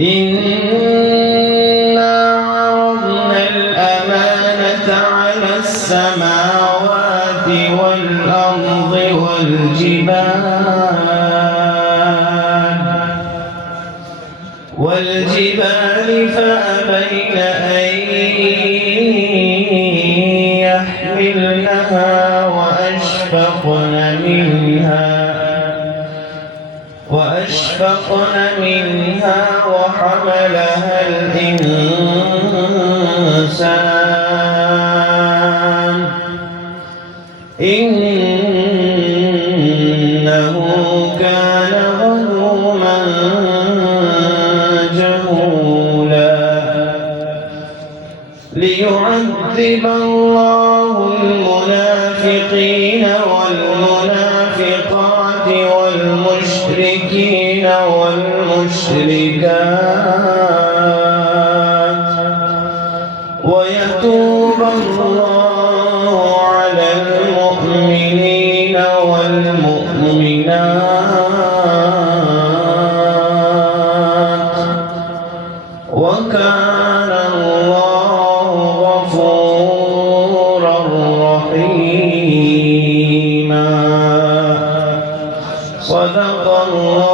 إنا عرضنا الأمانة على السماوات والأرض والجبال فأبين أن يحملنها وأشفقن منها وحملها الإنسان إنه كان ظلوما جهولا ليعذب الله المنافقين والمنافقات والمشركين والمشركات ويتوب الله على المؤمنين والمؤمنات وكان الله غفورا رحيما. صدق الله